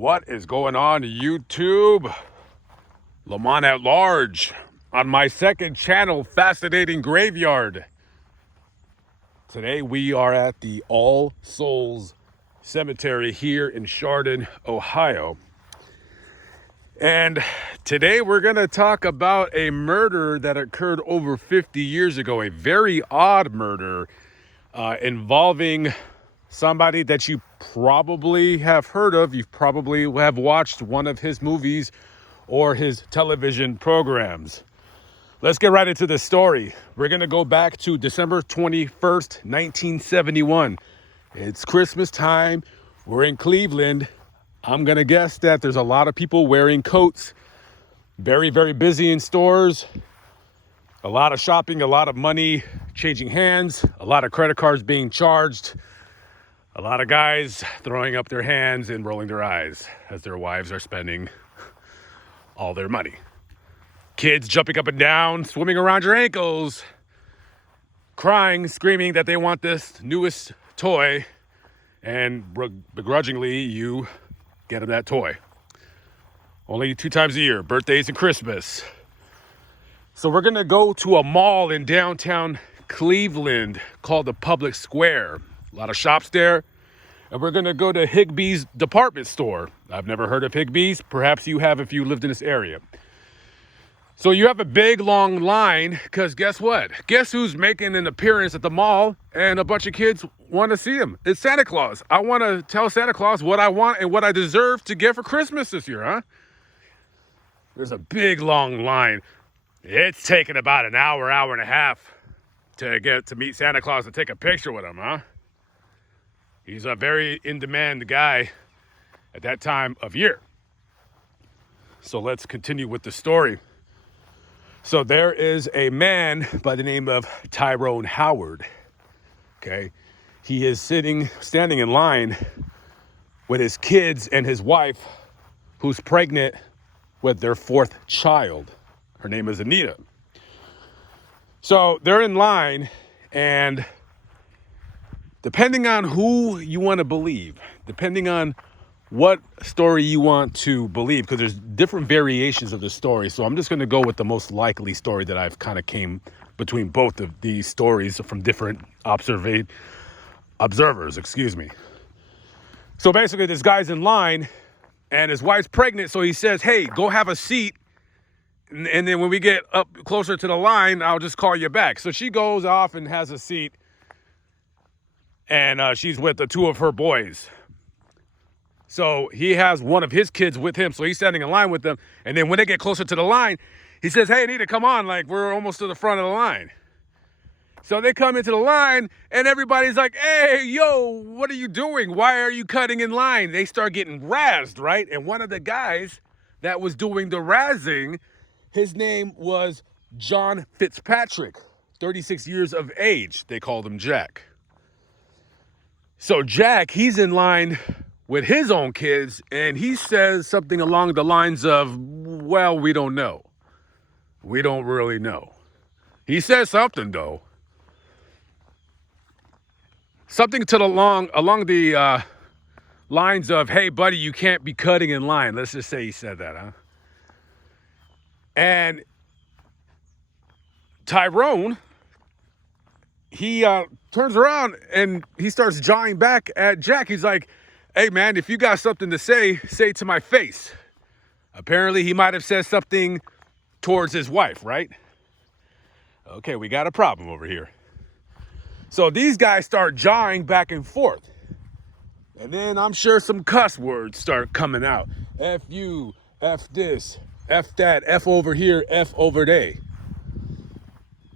What is going on YouTube? Lamont at Large on my second channel, Fascinating Graveyard. Today we are at the All Souls Cemetery here in Chardon, Ohio. And today we're going to talk about a murder that occurred over 50 years ago, a very odd murder involving somebody that you probably have heard of. You probably have watched one of his movies or his television programs. Let's get right into the story. We're going to go back to December 21st, 1971. It's Christmas time. We're in Cleveland. I'm going to guess that there's a lot of people wearing coats. Very, very busy in stores. A lot of shopping, a lot of money changing hands, a lot of credit cards being charged. A lot of guys throwing up their hands and rolling their eyes as their wives are spending all their money. Kids jumping up and down, swimming around your ankles, crying, screaming that they want this newest toy, and begrudgingly you get them that toy. Only 2 times a year, birthdays and Christmas. So we're gonna go to a mall in downtown Cleveland called the Public Square. A lot of shops there. And we're going to go to Higbee's department store. I've never heard of Higbee's. Perhaps you have if you lived in this area. So you have a big, long line because guess what? Guess who's making an appearance at the mall and a bunch of kids want to see him? It's Santa Claus. I want to tell Santa Claus what I want and what I deserve to get for Christmas this year, huh? There's a big, long line. It's taken about an hour, hour and a half to get to meet Santa Claus and take a picture with him, huh? He's a very in-demand guy at that time of year. So let's continue with the story. So there is a man by the name of Tyrone Howard. Okay. He is standing in line with his kids and his wife, who's pregnant with their 4th child. Her name is Anita. So they're in line, and depending on who you want to believe, depending on what story you want to believe, because there's different variations of the story. So I'm just going to go with the most likely story that I've kind of came between both of these stories from different observers. So basically this guy's in line and his wife's pregnant. So he says, hey, go have a seat. And then when we get up closer to the line, I'll just call you back. So she goes off and has a seat. And she's with the 2 of her boys. So he has one of his kids with him. So he's standing in line with them. And then when they get closer to the line, he says, hey, Anita, come on. Like, we're almost to the front of the line. So they come into the line and everybody's like, hey, yo, what are you doing? Why are you cutting in line? They start getting razzed, right? And one of the guys that was doing the razzing, his name was John Fitzpatrick, 36 years of age. They called him Jack. So Jack, he's in line with his own kids, and he says something along the lines of, well, we don't know. We don't really know. He says something, though. Something along the lines of, hey, buddy, you can't be cutting in line. Let's just say he said that, huh? And Tyrone, he turns around and he starts jawing back at Jack. He's like, hey, man, if you got something to say it to my face. Apparently, he might have said something towards his wife, right? Okay, we got a problem over here. So these guys start jawing back and forth. And then I'm sure some cuss words start coming out. F you, F this, F that, F over here, F over there.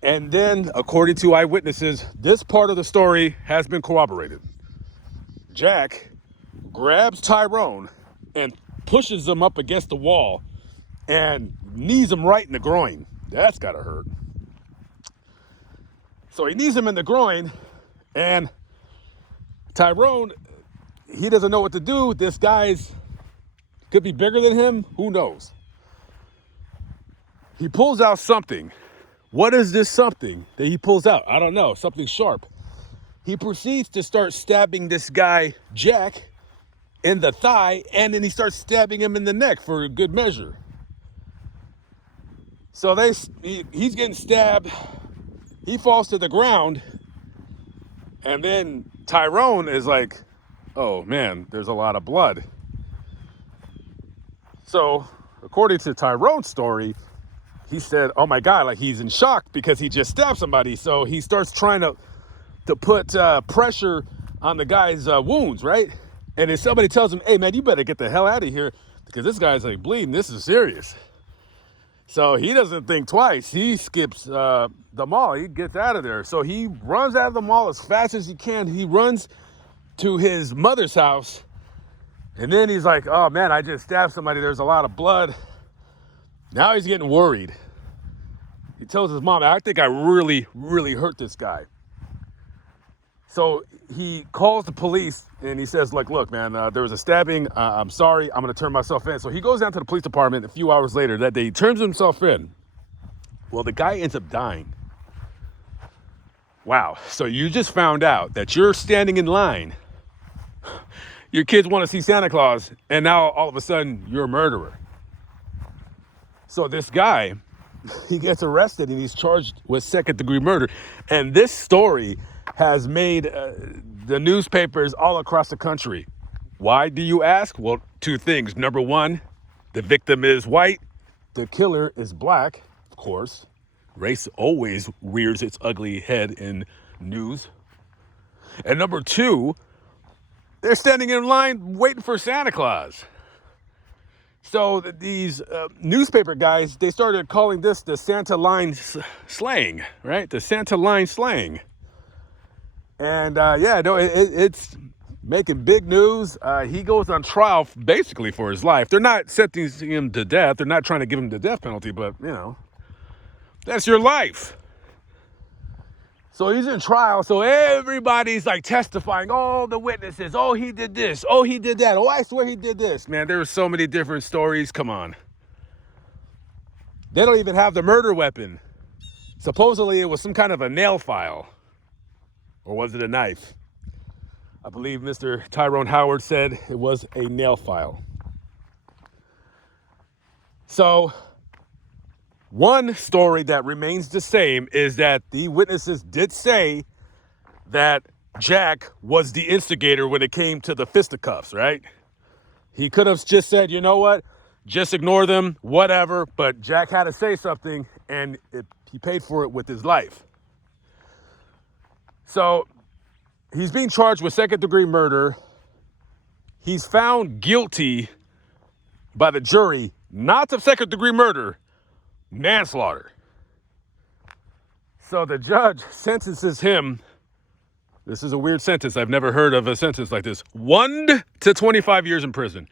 And then, according to eyewitnesses, this part of the story has been corroborated. Jack grabs Tyrone and pushes him up against the wall and knees him right in the groin. That's gotta hurt. So he knees him in the groin, and Tyrone, he doesn't know what to do. This guy's could be bigger than him. Who knows? He pulls out something. What is this something that he pulls out? I don't know. Something sharp. He proceeds to start stabbing this guy, Jack, in the thigh, and then he starts stabbing him in the neck for a good measure. So he's getting stabbed. He falls to the ground, and then Tyrone is like, oh man, there's a lot of blood. So according to Tyrone's story, he said, oh my God, like he's in shock because he just stabbed somebody. So he starts trying to put pressure on the guy's wounds, right? And then somebody tells him, hey man, you better get the hell out of here because this guy's like bleeding. This is serious. So he doesn't think twice. He skips the mall. He gets out of there. So he runs out of the mall as fast as he can. He runs to his mother's house. And then he's like, oh man, I just stabbed somebody. There's a lot of blood. Now he's getting worried. He tells his mom, I think I really, really hurt this guy. So he calls the police and he says, look, man, there was a stabbing. I'm sorry. I'm going to turn myself in. So he goes down to the police department a few hours later. That day, he turns himself in. Well, the guy ends up dying. Wow. So you just found out that you're standing in line. Your kids want to see Santa Claus. And now all of a sudden you're a murderer. So this guy, he gets arrested and he's charged with second-degree murder. And this story has made the newspapers all across the country. Why do you ask? Well, two things. Number one, the victim is white. The killer is black, of course. Race always rears its ugly head in news. And number two, they're standing in line waiting for Santa Claus. So these newspaper guys, they started calling this the Santa line slang, right? The Santa line slang. And it's making big news. He goes on trial basically for his life. They're not sentencing him to death. They're not trying to give him the death penalty, but that's your life. So he's in trial. So everybody's like testifying, all the witnesses. Oh, he did this. Oh, he did that. Oh, I swear he did this. Man, there were so many different stories. Come on. They don't even have the murder weapon. Supposedly it was some kind of a nail file. Or was it a knife? I believe Mr. Tyrone Howard said it was a nail file. So one story that remains the same is that the witnesses did say that Jack was the instigator when it came to the fisticuffs, right? He could have just said, you know what, just ignore them, whatever. But Jack had to say something, and he paid for it with his life. So he's being charged with second-degree murder. He's found guilty by the jury, not of second-degree murder, manslaughter. So the judge sentences him. This is a weird sentence. I've never heard of a sentence like this. 1 to 25 years in prison.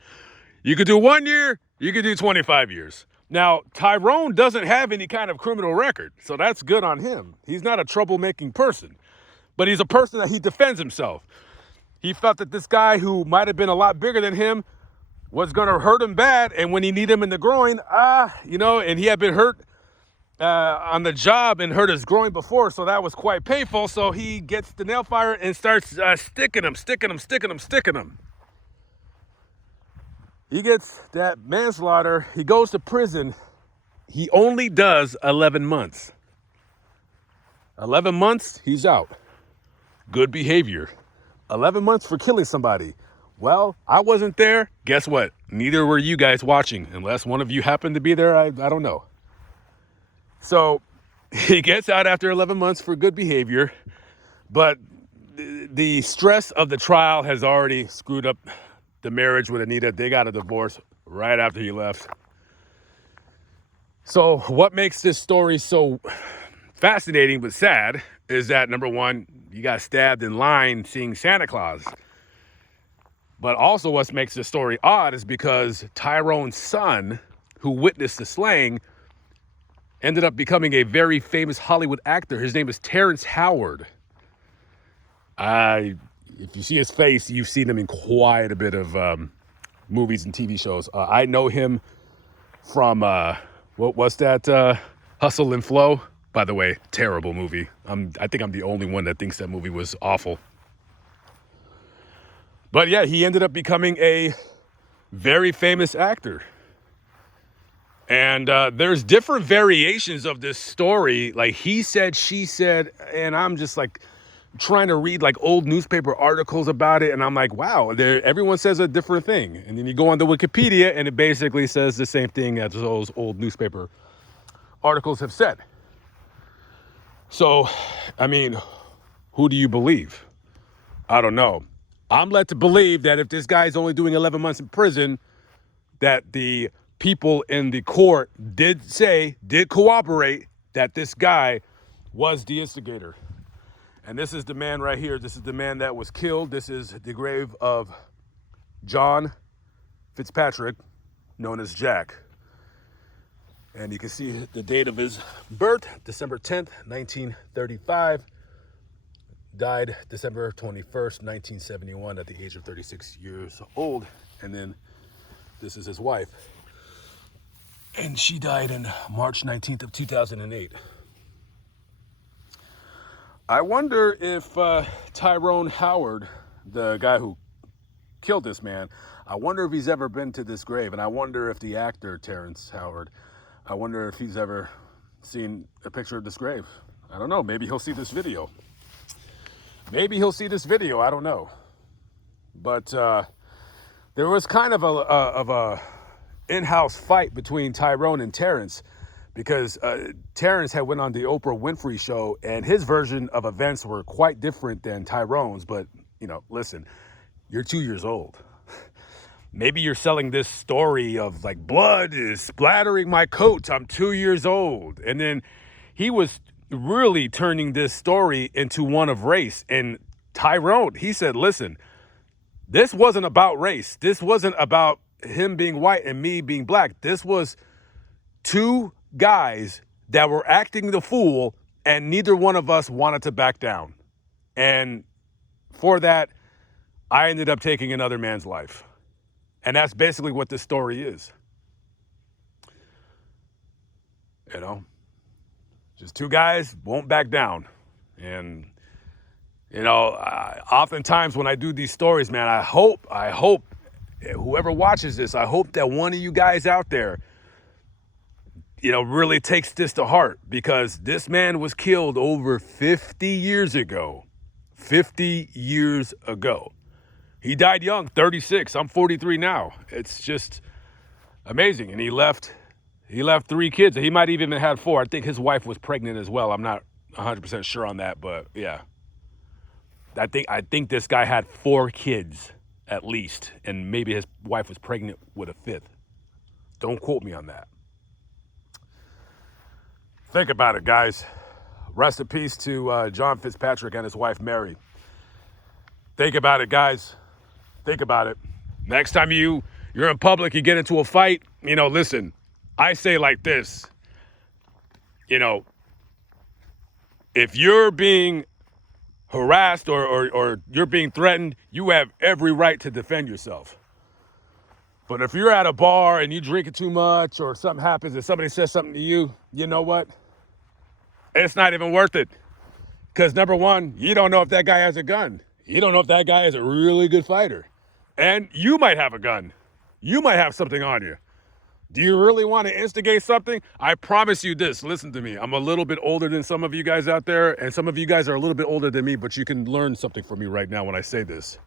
You could do 1 year, you could do 25 years. Now, Tyrone doesn't have any kind of criminal record, so that's good on him. He's not a troublemaking person, but he's a person that he defends himself. He felt that this guy who might have been a lot bigger than him was going to hurt him bad, and when he needed him in the groin, and he had been hurt on the job and hurt his groin before, so that was quite painful. So he gets the nail file and starts sticking him. He gets that manslaughter. He goes to prison. He only does 11 months. 11 months, he's out. Good behavior. 11 months for killing somebody. Well, I wasn't there. Guess what? Neither were you guys watching, unless one of you happened to be there. I don't know. So he gets out after 11 months for good behavior, but the stress of the trial has already screwed up the marriage with Anita. They got a divorce right after he left. So what makes this story so fascinating but sad is that, number one, you got stabbed in line seeing Santa Claus. But also what makes this story odd is because Tyrone's son, who witnessed the slaying, ended up becoming a very famous Hollywood actor. His name is Terrence Howard. If you see his face, you've seen him in quite a bit of movies and TV shows. I know him from, what was that? Hustle and Flow. By the way, terrible movie. I think I'm the only one that thinks that movie was awful. But yeah, he ended up becoming a very famous actor. And there's different variations of this story. Like he said, she said, and I'm just like trying to read like old newspaper articles about it. And I'm like, wow, everyone says a different thing. And then you go on the Wikipedia and it basically says the same thing as those old newspaper articles have said. So, I mean, who do you believe? I don't know. I'm led to believe that if this guy's only doing 11 months in prison, that the people in the court did cooperate that this guy was the instigator. And this is the man right here. This is the man that was killed. This is the grave of John Fitzpatrick, known as Jack. And you can see the date of his birth, December 10th, 1935. Died December 21st, 1971 at the age of 36 years old. And then this is his wife. And she died in March 19th of 2008. I wonder if Tyrone Howard, the guy who killed this man, I wonder if he's ever been to this grave. And I wonder if the actor, Terrence Howard, I wonder if he's ever seen a picture of this grave. I don't know. Maybe he'll see this video. Maybe he'll see this video. I don't know. But there was kind of a in-house fight between Tyrone and Terrence, because Terrence had went on the Oprah Winfrey show, and his version of events were quite different than Tyrone's. But, you know, listen, you're 2 years old. Maybe you're selling this story of like blood is splattering my coat. I'm 2 years old. And then he was really turning this story into one of race. And Tyrone, he said, listen, this wasn't about race. This wasn't about him being white and me being black. This was two guys that were acting the fool, and neither one of us wanted to back down. And for that, I ended up taking another man's life. And that's basically what this story is. You know, just two guys won't back down. And, you know, oftentimes when I do these stories, man, I hope whoever watches this, I hope that one of you guys out there, you know, really takes this to heart, because this man was killed over 50 years ago. 50 years ago. He died young, 36. I'm 43 now. It's just amazing. And he left 3 kids. He might even have had 4. I think his wife was pregnant as well. I'm not 100% sure on that, but yeah. I think this guy had 4 kids at least, and maybe his wife was pregnant with a 5th. Don't quote me on that. Think about it, guys. Rest in peace to John Fitzpatrick and his wife, Mary. Think about it, guys. Think about it. Next time you're in public, you get into a fight, you know, listen, I say like this, you know, if you're being harassed or you're being threatened, you have every right to defend yourself. But if you're at a bar and you drinking too much, or something happens and somebody says something to you, you know what? It's not even worth it. Because number one, you don't know if that guy has a gun. You don't know if that guy is a really good fighter. And you might have a gun. You might have something on you. Do you really want to instigate something? I promise you this. Listen to me. I'm a little bit older than some of you guys out there, and some of you guys are a little bit older than me, but you can learn something from me right now when I say this.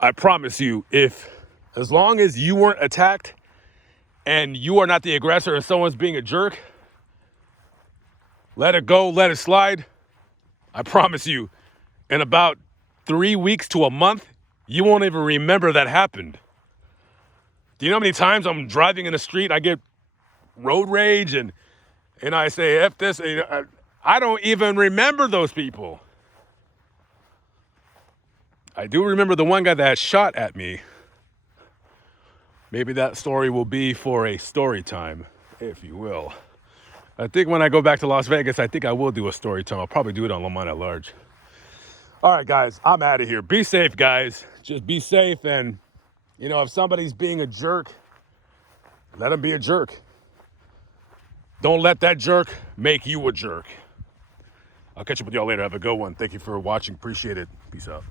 I promise you, as long as you weren't attacked and you are not the aggressor and someone's being a jerk, let it go, let it slide. I promise you, in about 3 weeks to a month, you won't even remember that happened. Do you know how many times I'm driving in the street, I get road rage and I say, F this. I don't even remember those people. I do remember the one guy that shot at me. Maybe that story will be for a story time, if you will. I think when I go back to Las Vegas, I think I will do a story time. I'll probably do it on Lamont at Large. All right, guys, I'm out of here. Be safe, guys. Just be safe. And, you know, if somebody's being a jerk, let them be a jerk. Don't let that jerk make you a jerk. I'll catch up with y'all later. Have a good one. Thank you for watching. Appreciate it. Peace out.